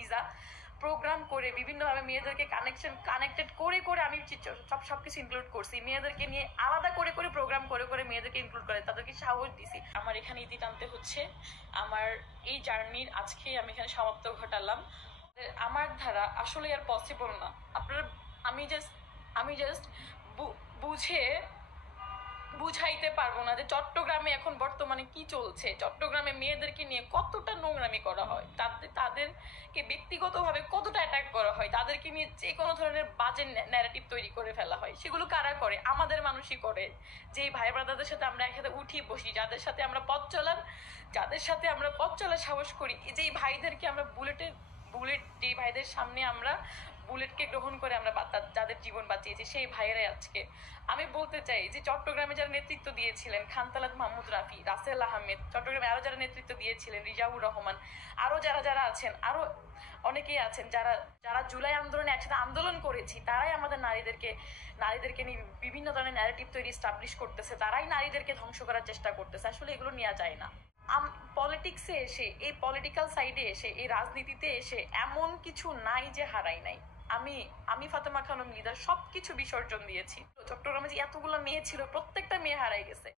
Visa program করে বিভিন্নভাবে মেয়েদেরকে কানেক্টেড করে করে আমি সবকিছু ইনক্লুড করছি, মেয়েদেরকে নিয়ে আলাদা করে করে প্রোগ্রাম করে করে মেয়েদেরকে ইনক্লুড করে তাদেরকে সাহস দিছি। আমার এখানে ইতি টানতে হচ্ছে, আমার এই জার্নির আজকে আমি এখানে সমাপ্ত ঘটালাম। আমার ধারা আসলে আর পসিবল না। আপনারা আমি জাস্ট বুঝাইতে পারবো না যে চট্টগ্রামে এখন বর্তমানে কি চলছে, চট্টগ্রামে মেয়েদেরকে নিয়ে কতটা নোংরামি করা হয়, তাদেরকে ব্যক্তিগতভাবে কতটা অ্যাটাক করা হয়, তাদেরকে নিয়ে যে কোনো ধরনের বাজে ন্যারেটিভ তৈরি করে ফেলা হয়। সেগুলো কারা করে? আমাদের মানুষই করে। যেই ভাই ব্রাদারদের সাথে আমরা একসাথে উঠি বসি, যাদের সাথে আমরা পথ চলার সাহস করি, যেই ভাইদেরকে আমরা যেই ভাইদের সামনে আমরা বুলেটকে গ্রহণ করে আমরা যাদের জীবন বাঁচিয়েছি, সেই ভাইয়েরাই আজকে আমি বলতে চাই যে চট্টগ্রামে যারা নেতৃত্ব দিয়েছিলেন, খানতালাত মাহমুদ রাফি, রাসেল আহমেদ, চট্টগ্রামে আরো যারা নেতৃত্ব দিয়েছিলেন, রিজাউর রহমান, আরো যারা আছেন, আরো অনেকেই আছেন যারা জুলাই আন্দোলনে একসাথে আন্দোলন করেছি, তারাই আমাদের নারীদেরকে নিয়ে বিভিন্ন ধরনের ন্যারেটিভ তৈরি স্টাবলিশ করতেছে, তারাই নারীদেরকে ধ্বংস করার চেষ্টা করতেছে। আসলে এগুলো নেওয়া যায় না। পলিটিক্সে এসে, এই পলিটিক্যাল সাইডে এসে, এই রাজনীতিতে এসে এমন কিছু নাই যে হারাই নাই। আমি ফাতেমা খানম লিদার সবকিছু বিসর্জন দিয়েছি। চট্টগ্রামে যে এতগুলো মেয়ে ছিল, প্রত্যেকটা মেয়ে হারাই গেছে।